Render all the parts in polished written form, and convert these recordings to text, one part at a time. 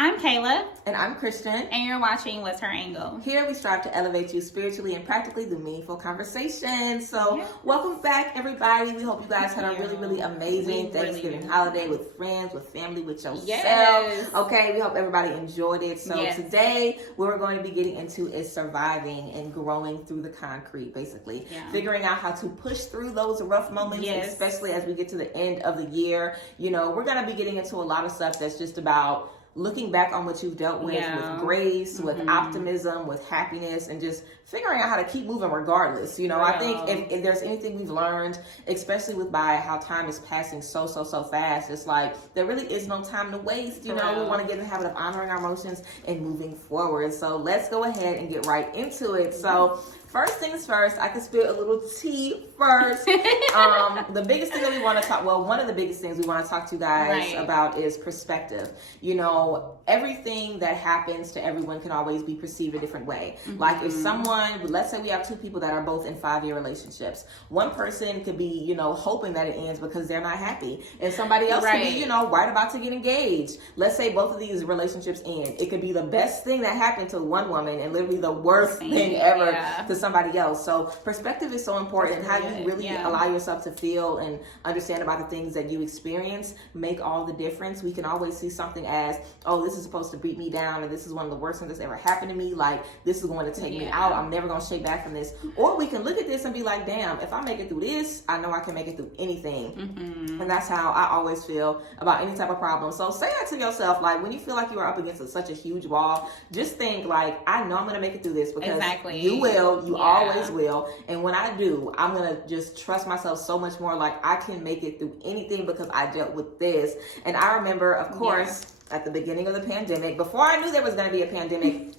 I'm Kayla. And I'm Christian. And you're watching What's Her Angle. Here we strive to elevate you spiritually and practically through meaningful conversations. So welcome back, everybody. We hope you guys had a really amazing Thanksgiving holiday with friends, with family, with yourself. Yes. Okay, we hope everybody enjoyed it. So today, what we're going to be getting into is surviving and growing through the concrete, basically. Figuring out how to push through those rough moments, especially as we get to the end of the year. You know, we're going to be getting into a lot of stuff that's just about looking back on what you've dealt with grace, with optimism, with happiness, and just figuring out how to keep moving regardless. You know, I think if there's anything we've learned, especially with by how time is passing so fast, it's like there really is no time to waste. You know, we want to get in the habit of honoring our emotions and moving forward. So let's go ahead and get right into it. So first things first, I can spill a little tea first. The biggest thing that we want to talk, well, one of the biggest things we want to talk to you guys about is perspective. You know, everything that happens to everyone can always be perceived a different way. Like if someone, let's say we have two people that are both in 5-year relationships. One person could be, you know, hoping that it ends because they're not happy. And somebody else could be, you know, right about to get engaged. Let's say both of these relationships end. It could be the best thing that happened to one woman and literally the worst thing ever to somebody else. So perspective is so important. How you really allow yourself to feel and understand about the things that you experience make all the difference. We can always see something as, oh, this is supposed to beat me down and this is one of the worst things that's ever happened to me. Like, this is going to take me out. I'm never going to shake back from this. Or we can look at this and be like, damn, if I make it through this, I know I can make it through anything. And that's how I always feel about any type of problem. So say that to yourself, like when you feel like you are up against such a huge wall, just think like, I know I'm going to make it through this because you will, you always will. And when I do, I'm going to just trust myself so much more. Like I can make it through anything because I dealt with this. And I remember, of course, at the beginning of the pandemic, before I knew there was going to be a pandemic,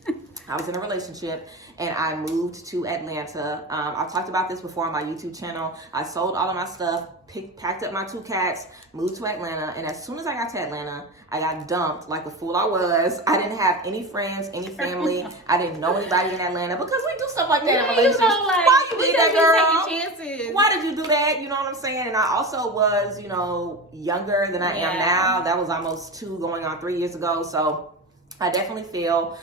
I was in a relationship and I moved to Atlanta. I've talked about this before on my YouTube channel. I sold all of my stuff, packed up my 2 cats, moved to Atlanta. And as soon as I got to Atlanta, I got dumped like the fool I was. I didn't have any friends, any family. I didn't know anybody in Atlanta because we do stuff like that in relationships. Why you did that, girl? Why did you do that? You know what I'm saying? And I also was, you know, younger than I am now. That was almost 2 going on 3 years ago. So I definitely feel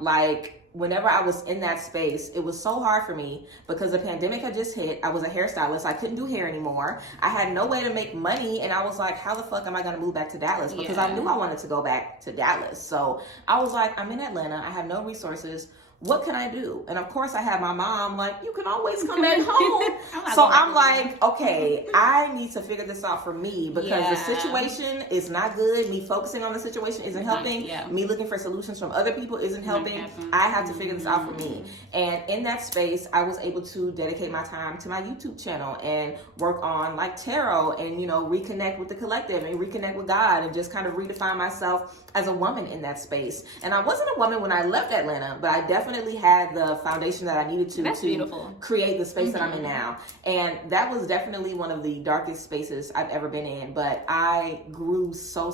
like whenever I was in that space, it was so hard for me because the pandemic had just hit. I was a hairstylist. I couldn't do hair anymore. I had no way to make money. And I was like, how the fuck am I going to move back to Dallas? Because I knew I wanted to go back to Dallas. So I was like, I'm in Atlanta. I have no resources. What can I do? And of course I had my mom like, you can always come back home. So I'm like, okay, I need to figure this out for me because the situation is not good. Me focusing on the situation isn't helping. Me looking for solutions from other people isn't helping. I have to figure this out for me. And in that space, I was able to dedicate my time to my YouTube channel and work on like tarot and, you know, reconnect with the collective and reconnect with God and just kind of redefine myself as a woman in that space. And I wasn't a woman when I left Atlanta, but I definitely had the foundation that I needed to create the space that I'm in now. And that was definitely one of the darkest spaces I've ever been in. But I grew so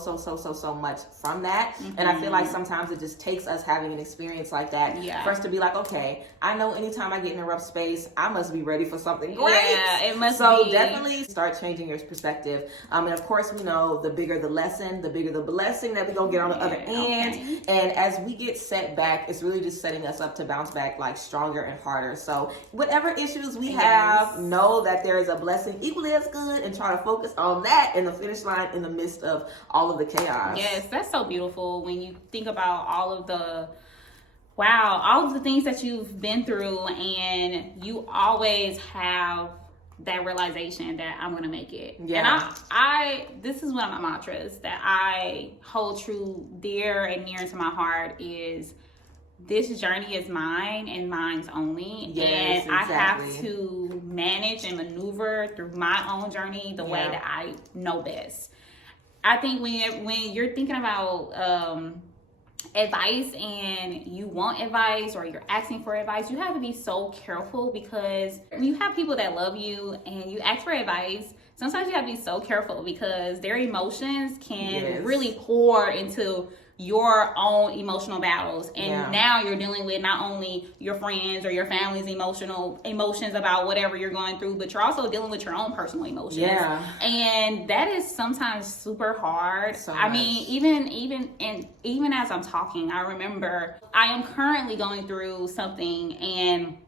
much from that. And I feel like sometimes it just takes us having an experience like that for us to be like, okay, I know anytime I get in a rough space, I must be ready for something great. Yeah, it must be. So definitely start changing your perspective. And of course, we know the bigger the lesson, the bigger the blessing that we're going to get on the other end. And as we get set back, it's really just setting us up to bounce back like stronger and harder. So whatever issues we have, know that there is a blessing equally as good and try to focus on that in the finish line in the midst of all of the chaos. Yes, that's so beautiful when you think about all of the things that you've been through, and you always have that realization that I'm gonna make it. And I this is one of my mantras that I hold true, dear and near to my heart is this journey is mine and mine's only. And I have to manage and maneuver through my own journey the way that I know best. I think when you're thinking about advice and you want advice or you're asking for advice, you have to be so careful because when you have people that love you and you ask for advice, sometimes you have to be so careful because their emotions can really pour into your own emotional battles, and now you're dealing with not only your friends or your family's emotions about whatever you're going through, but you're also dealing with your own personal emotions. And that is sometimes super hard. I mean, even as I'm talking, I remember I am currently going through something, and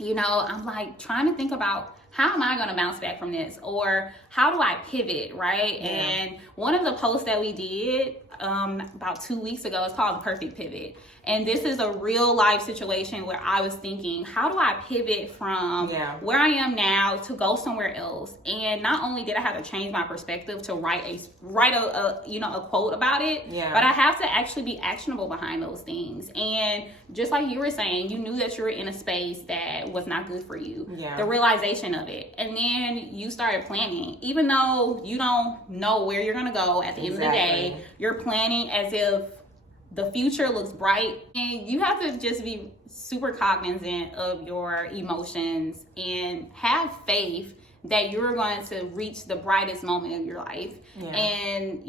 I'm like trying to think about, how am I going to bounce back from this? Or how do I pivot, right? And one of the posts that we did about 2 weeks ago is called The Perfect Pivot. And this is a real life situation where I was thinking, how do I pivot from where I am now to go somewhere else? And not only did I have to change my perspective to write a quote about it, but I have to actually be actionable behind those things. And just like you were saying, you knew that you were in a space that was not good for you. The realization of it. And then you started planning. Even though you don't know where you're going to go at the end of the day, you're planning as if the future looks bright, and you have to just be super cognizant of your emotions and have faith that you're going to reach the brightest moment of your life. And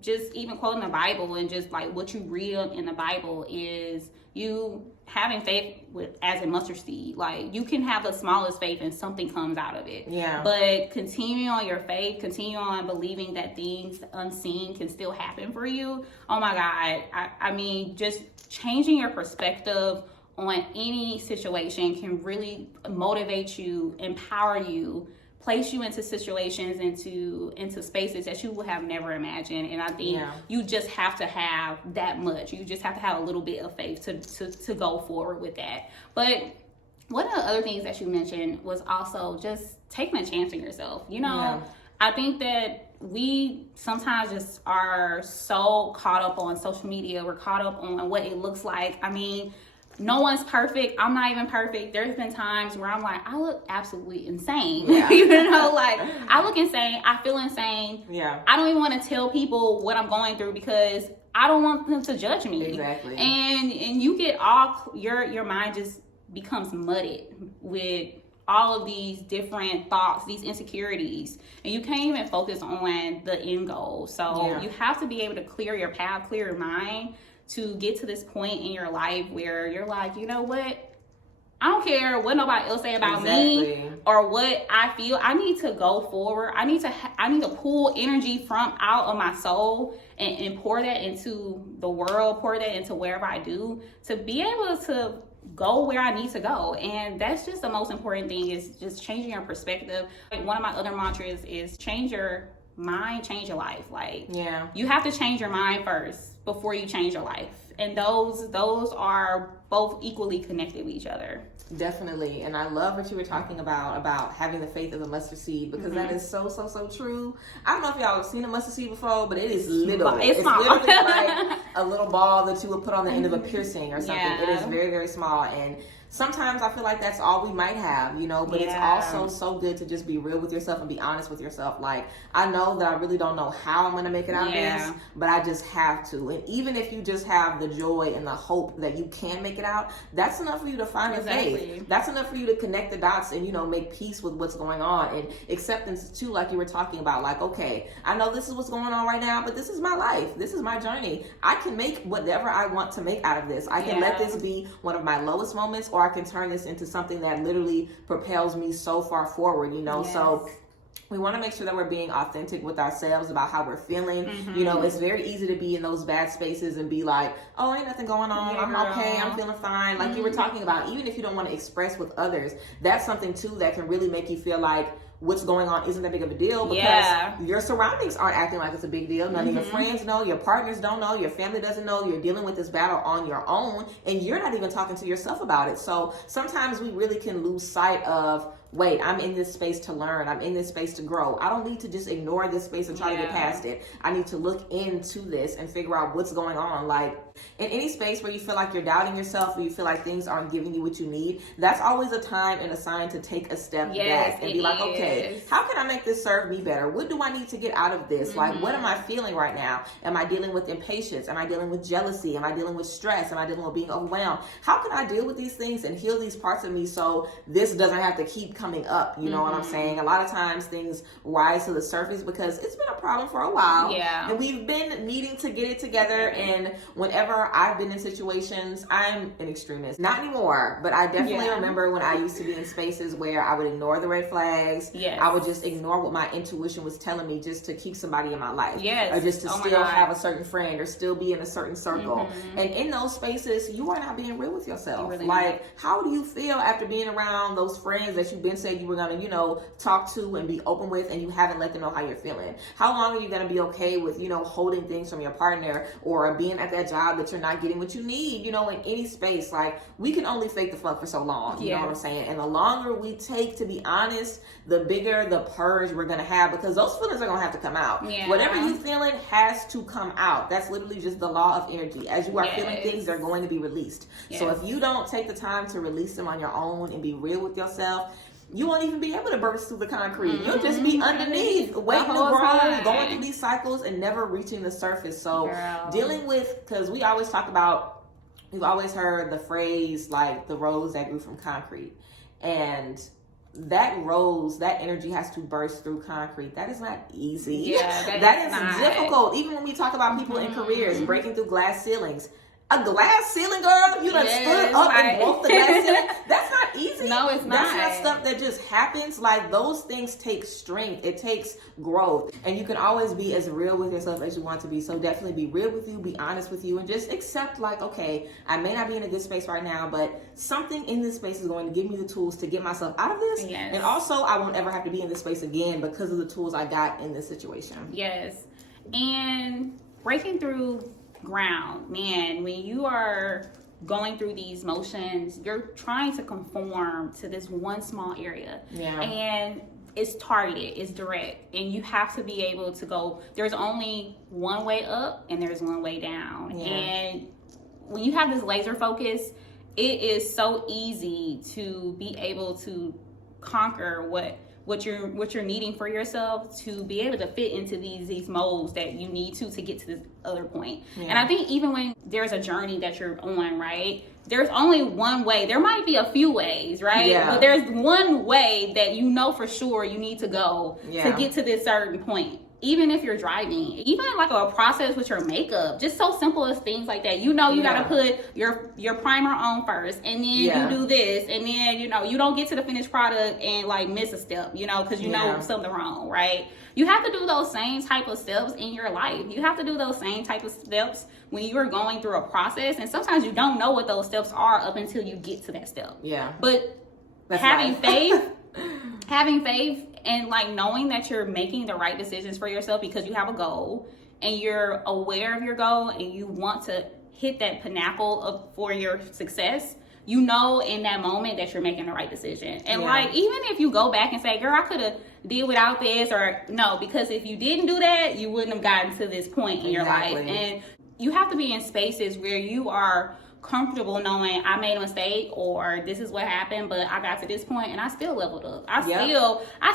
just even quoting the Bible, and just like what you read in the Bible is you having faith as a mustard seed. Like, you can have the smallest faith and something comes out of it. But continue on your faith, continue on believing that things unseen can still happen for you. Oh my God. I mean, just changing your perspective on any situation can really motivate you, empower you, place you into situations, into spaces that you would have never imagined. And I think you just have to have that much. You just have to have a little bit of faith to go forward with that. But one of the other things that you mentioned was also just taking a chance on yourself. I think that we sometimes just are so caught up on social media. We're caught up on what it looks like. I mean, no one's perfect. I'm not even perfect. There's been times where I'm like, I look absolutely insane. I look insane. I feel insane. I don't even want to tell people what I'm going through because I don't want them to judge me. Exactly. And you get all, your mind just becomes mudded with all of these different thoughts, these insecurities, and you can't even focus on the end goal. So you have to be able to clear your path, clear your mind, to get to this point in your life where you're like, you know what? I don't care what nobody else say about me or what I feel. I need to go forward. I need to pull energy from out of my soul and pour that into the world, pour that into wherever I do, to be able to go where I need to go. And that's just the most important thing, is just changing your perspective. Like, one of my other mantras is change your mind, change your life. Like, you have to change your mind first before you change your life, and those are both equally connected with each other. Definitely. And I love what you were talking about having the faith of a mustard seed, because that is so true. I don't know if y'all have seen a mustard seed before, but it is little. It's literally like a little ball that you would put on the end of a piercing or something. It is very, very small, and sometimes I feel like that's all we might have, but it's also so good to just be real with yourself and be honest with yourself. Like, I know that I really don't know how I'm going to make it out of this, but I just have to. And even if you just have the joy and the hope that you can make it out, that's enough for you to find the faith. That's enough for you to connect the dots and, make peace with what's going on. And acceptance too, like you were talking about. Like, okay, I know this is what's going on right now, but this is my life. This is my journey. I can make whatever I want to make out of this. I can let this be one of my lowest moments, or I can turn this into something that literally propels me so far forward, So we want to make sure that we're being authentic with ourselves about how we're feeling. It's very easy to be in those bad spaces and be like, oh, ain't nothing going on. I'm okay. I'm feeling fine. Like you were talking about, even if you don't want to express with others, that's something too that can really make you feel like what's going on isn't that big of a deal, because your surroundings aren't acting like it's a big deal. None of your friends know, your partners don't know, your family doesn't know. You're dealing with this battle on your own, and you're not even talking to yourself about it. So sometimes we really can lose sight of, wait, I'm in this space to learn. I'm in this space to grow. I don't need to just ignore this space and try to get past it. I need to look into this and figure out what's going on. Like, in any space where you feel like you're doubting yourself, where you feel like things aren't giving you what you need, that's always a time and a sign to take a step back and be like, okay, how can I make this serve me better? What do I need to get out of this? Like, what am I feeling right now? Am I dealing with impatience? Am I dealing with jealousy? Am I dealing with stress? Am I dealing with being overwhelmed? How can I deal with these things and heal these parts of me so this doesn't have to keep coming up. You know what I'm saying? A lot of times things rise to the surface because it's been a problem for a while. Yeah. And we've been needing to get it together. And whenever I've been in situations, I'm an extremist. Not anymore, but I definitely remember when I used to be in spaces where I would ignore the red flags. Yes. I would just ignore what my intuition was telling me just to keep somebody in my life. Yes. Or just to still have a certain friend or still be in a certain circle. And in those spaces, you are not being real with yourself. Really like, how do you feel after being around those friends that you've been said you were going to, you know, talk to and be open with, and you haven't let them know how you're feeling? How long are you going to be okay with, you know, holding things from your partner or being at that job that you're not getting what you need, you know, in any space? Like, we can only fake the fuck for so long. You know what I'm saying? And the longer we take to be honest, the bigger the purge we're going to have, because those feelings are going to have to come out. Whatever you feeling has to come out. That's literally just the law of energy. As you are feeling things, they're going to be released. So if you don't take the time to release them on your own and be real with yourself, you won't even be able to burst through the concrete. You'll just be underneath, waiting to grow, going through these cycles and never reaching the surface. So dealing with, because we always talk about, we've always heard the phrase like the rose that grew from concrete. And that rose, that energy has to burst through concrete. That is not easy. Yeah, that is difficult. Even when we talk about people in careers breaking through glass ceilings. A glass ceiling, girl, you done stood up and broke the glass ceiling. That's not easy. No, it's not. That's not stuff that just happens. Like, those things take strength. It takes growth. And you can always be as real with yourself as you want to be. So definitely be real with you, be honest with you, and just accept, like, okay, I may not be in a good space right now, but something in this space is going to give me the tools to get myself out of this. Yes. And also, I won't ever have to be in this space again because of the tools I got in this situation. Yes. And breaking through ground, man, when you are going through these motions, you're trying to conform to this one small area. And it's targeted, it's direct, and you have to be able to go, there's only one way up and there's one way down. And when you have this laser focus, it is so easy to be able to conquer what you're needing for yourself, to be able to fit into these molds that you need to get to this other point. And I think even when there's a journey that you're on, right, there's only one way. There might be a few ways, right? But there's one way that you know for sure you need to go to get to this certain point. Even if you're driving, even like a process with your makeup, just so simple as things like that. You know, you got to put your primer on first, and then you do this, and then, you know, you don't get to the finished product and like miss a step, you know, because you know something wrong, right? You have to do those same type of steps in your life. You have to do those same type of steps when you are going through a process, and sometimes you don't know what those steps are up until you get to that step. But having faith and like knowing that you're making the right decisions for yourself because you have a goal and you're aware of your goal and you want to hit that pinnacle for your success, you know in that moment that you're making the right decision. And like, even if you go back and say, girl, I could have did without this, or no, because if you didn't do that, you wouldn't have gotten to this point in your life. And you have to be in spaces where you are comfortable knowing I made a mistake or this is what happened, but I got to this point and I still leveled up. I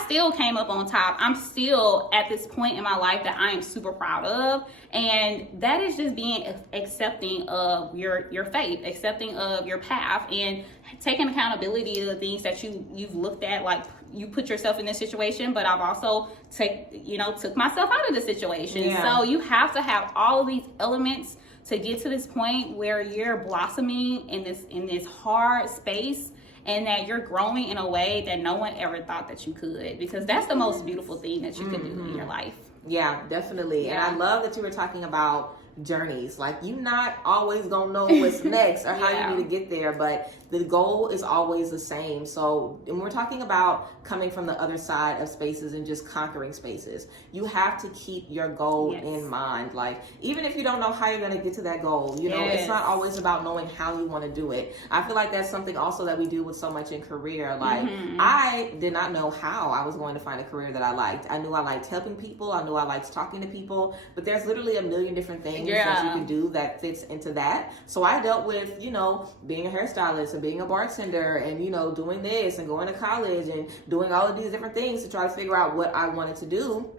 still came up on top. I'm still at this point in my life that I am super proud of, and that is just being accepting of your faith, accepting of your path, and taking accountability of the things that you've looked at. Like, you put yourself in this situation, but I've also took myself out of the situation. So you have to have all of these elements to get to this point where you're blossoming in this hard space, and that you're growing in a way that no one ever thought that you could, because that's the most beautiful thing that you can do in your life. Yeah, definitely. And I love that you were talking about journeys. Like, you not always gonna know what's next or how you need to get there, but the goal is always the same. So, and we're talking about coming from the other side of spaces and just conquering spaces. You have to keep your goal in mind. Like, even if you don't know how you're going to get to that goal, you know, it's not always about knowing how you want to do it. I feel like that's something also that we do with so much in career. Like, I did not know how I was going to find a career that I liked. I knew I liked helping people. I knew I liked talking to people, but there's literally a million different things that you can do that fits into that. So I dealt with, you know, being a hairstylist and being a bartender and, you know, doing this and going to college and doing all of these different things to try to figure out what I wanted to do.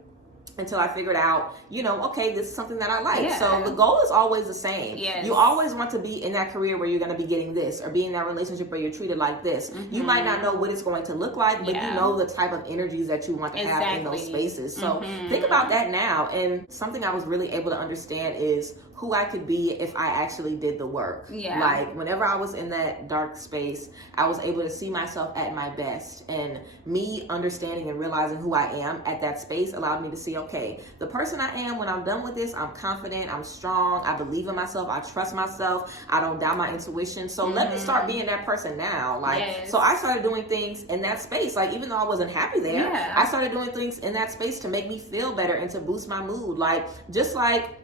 until I figured out, okay, this is something that I like. Yeah. So the goal is always the same. Yes. You always want to be in that career where you're going to be getting this, or be in that relationship where you're treated like this. You might not know what it's going to look like, but you know the type of energies that you want to have in those spaces. So think about that now. And something I was really able to understand is who I could be if I actually did the work. Yeah. Like whenever I was in that dark space, I was able to see myself at my best, and me understanding and realizing who I am at that space allowed me to see, okay, the person I am when I'm done with this, I'm confident, I'm strong, I believe in myself, I trust myself, I don't doubt my intuition. So let me start being that person now. Like, so I started doing things in that space. Like, even though I wasn't happy there, I started doing things in that space to make me feel better and to boost my mood. Like, just like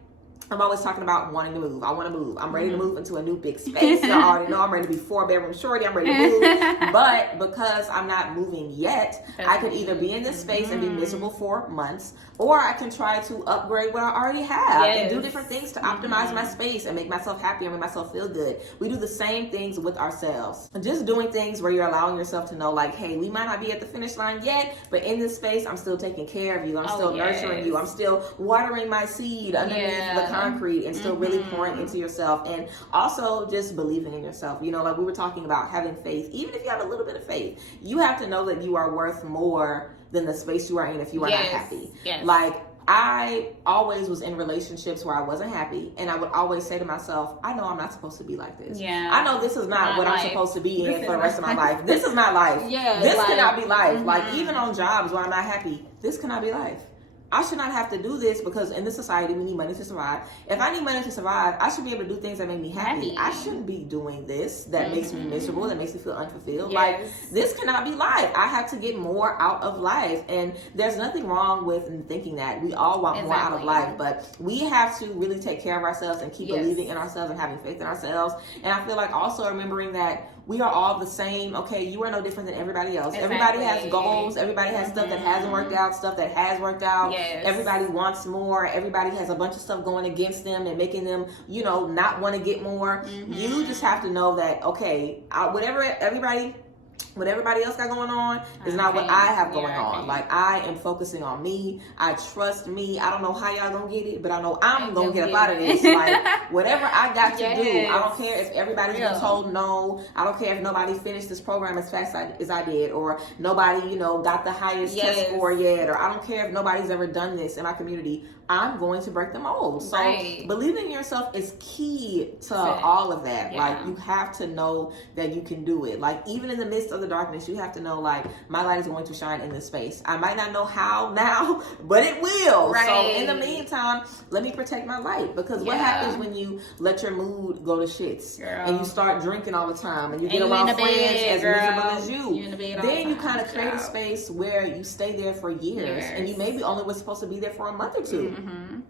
I'm always talking about wanting to move. I want to move. I'm ready to move into a new big space. I already know I'm ready to be 4-bedroom shorty. I'm ready to move. But because I'm not moving yet, I could either be in this space and be miserable for months, or I can try to upgrade what I already have and do different things to optimize my space and make myself happy and make myself feel good. We do the same things with ourselves. Just doing things where you're allowing yourself to know, like, hey, we might not be at the finish line yet, but in this space, I'm still taking care of you. I'm still nurturing you. I'm still watering my seed underneath the concrete and still really pouring into yourself. And also just believing in yourself. Like we were talking about having faith. Even if you have a little bit of faith, you have to know that you are worth more than the space you are in if you are not happy. Like, I always was in relationships where I wasn't happy, and I would always say to myself, I know I'm not supposed to be like this. I know this is not what I'm supposed to be in for the rest of my life. This is not life. This cannot be life. Like, even on jobs where I'm not happy, this cannot be life. I should not have to do this, because in this society, we need money to survive. If I need money to survive, I should be able to do things that make me happy. I shouldn't be doing this that makes me miserable, that makes me feel unfulfilled. Like, this cannot be life. I have to get more out of life. And there's nothing wrong with thinking that. We all want more out of life, but we have to really take care of ourselves and keep believing in ourselves and having faith in ourselves. And I feel like also remembering that we are all the same. Okay, you are no different than everybody else. Everybody has goals. Everybody has stuff that hasn't worked out, stuff that has worked out. Everybody wants more. Everybody has a bunch of stuff going against them and making them, not want to get more. You just have to know that, okay, what everybody else got going on is not what I have going on. Like, I am focusing on me. I trust me. I don't know how y'all gonna get it, but I know I'm gonna get up out of this. Like, whatever I got to do, I don't care if everybody's been told no. I don't care if nobody finished this program as fast as I did, or nobody, got the highest test score yet, or I don't care if nobody's ever done this in my community. I'm going to break the mold. So believing in yourself is key to all of that. Like, you have to know that you can do it. Like, even in the midst of the darkness, you have to know, like, my light is going to shine in this space. I might not know how now, but it will. So in the meantime, let me protect my light, because what happens when you let your mood go to shits and you start drinking all the time and you get around friends as miserable as you, then you kind of create a space where you stay there for years and you maybe only was supposed to be there for a month or two.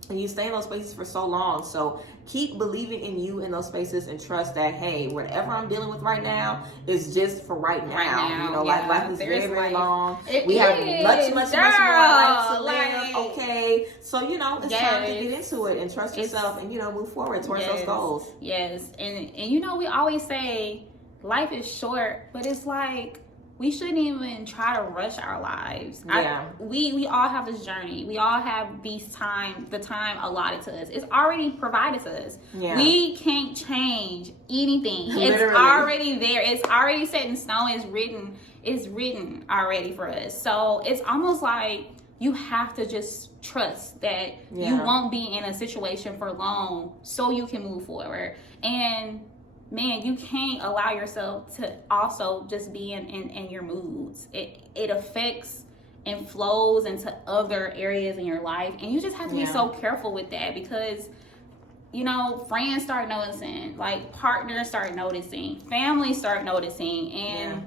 And you stay in those spaces for so long. So keep believing in you in those spaces and trust that, hey, whatever I'm dealing with right now is just for right now. Life is very, very long. We have much more life to live. Okay. So, it's time to get into it and trust yourself and, move forward towards those goals. And we always say life is short, but it's like, we shouldn't even try to rush our lives. We all have this journey. We all have the time allotted to us. It's already provided to us. We can't change anything. It's already there. It's already set in stone. It's written already for us. So it's almost like you have to just trust that you won't be in a situation for long, so you can move forward. And man, you can't allow yourself to also just be in your moods. It affects and flows into other areas in your life, and you just have to be so careful with that, because friends start noticing, like partners start noticing, families start noticing, and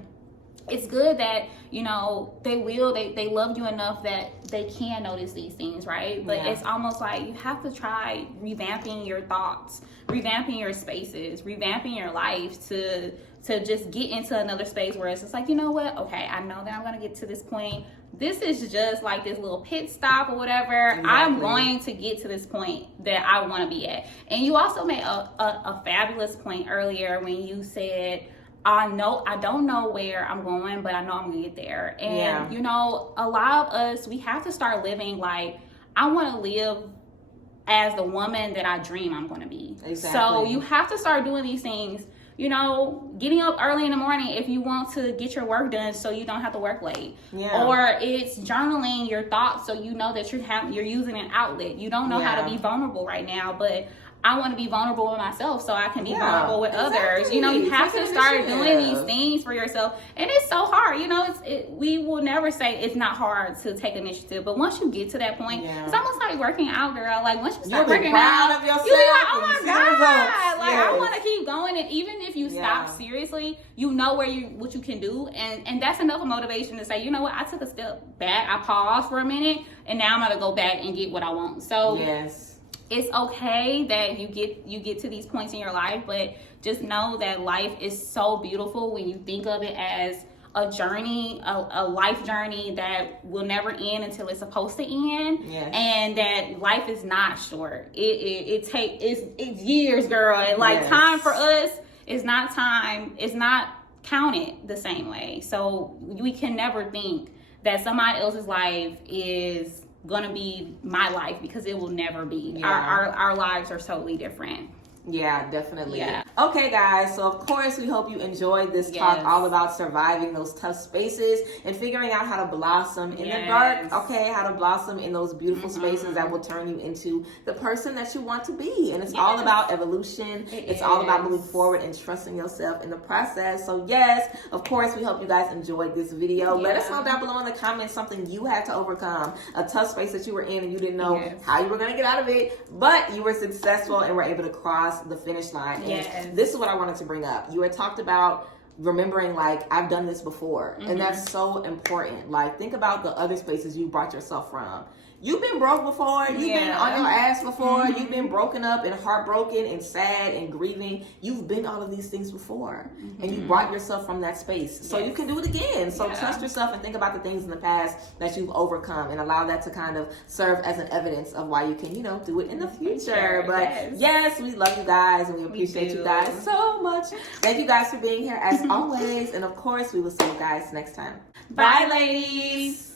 it's good that they love you enough that they can notice these things, right? But it's almost like you have to try revamping your thoughts, revamping your spaces, revamping your life to just get into another space where it's just like, okay, I know that I'm gonna get to this point. This is just like this little pit stop or whatever. Exactly. I'm going to get to this point that I want to be at. And you also made a fabulous point earlier when you said, I don't know where I'm going, but I know I'm gonna get there. And a lot of us, we have to start living like I want to live as the woman that I dream I'm going to be. Exactly. So you have to start doing these things. You know, getting up early in the morning if you want to get your work done so you don't have to work late. Yeah. Or it's journaling your thoughts so you know that you're using an outlet. You don't know how to be vulnerable right now, but I want to be vulnerable with myself so I can be vulnerable with others. You know, you have to start doing these things for yourself. And it's so hard. You know, we will never say it's not hard to take initiative. But once you get to that point, it's almost like working out, girl. Like, once you start working out, of yourself, you'll be like, oh my God. Like, yes. I want to keep going. And even if you stop seriously, you know what you can do. And that's enough of motivation to say, you know what, I took a step back. I paused for a minute. And now I'm going to go back and get what I want. So, it's okay that you get to these points in your life, but just know that life is so beautiful when you think of it as a journey, a life journey that will never end until it's supposed to end. And that life is not short. It's years, girl. And like time for us is not time. It's not counted the same way. So we can never think that somebody else's life is gonna be my life, because it will never be. Our lives are totally different. Yeah, definitely. Okay, guys, so of course we hope you enjoyed this talk all about surviving those tough spaces and figuring out how to blossom in the dark. Okay, how to blossom in those beautiful spaces that will turn you into the person that you want to be. And it's all about evolution. It's all about moving forward and trusting yourself in the process. So yes, of course, we hope you guys enjoyed this video. Let us know down below in the comments something you had to overcome, a tough space that you were in and you didn't know how you were going to get out of it, but you were successful and were able to cross the finish line. And this is what I wanted to bring up. You had talked about remembering, like, I've done this before, and that's so important. Like, think about the other spaces you brought yourself from. You've been broke before. You've been on your ass before. You've been broken up and heartbroken and sad and grieving. You've been all of these things before. And you brought yourself from that space. So you can do it again. So trust yourself and think about the things in the past that you've overcome and allow that to kind of serve as an evidence of why you can, you know, do it in the future. But yes, we love you guys and we appreciate you guys so much. Thank you guys for being here as always. And of course, we will see you guys next time. Bye, ladies.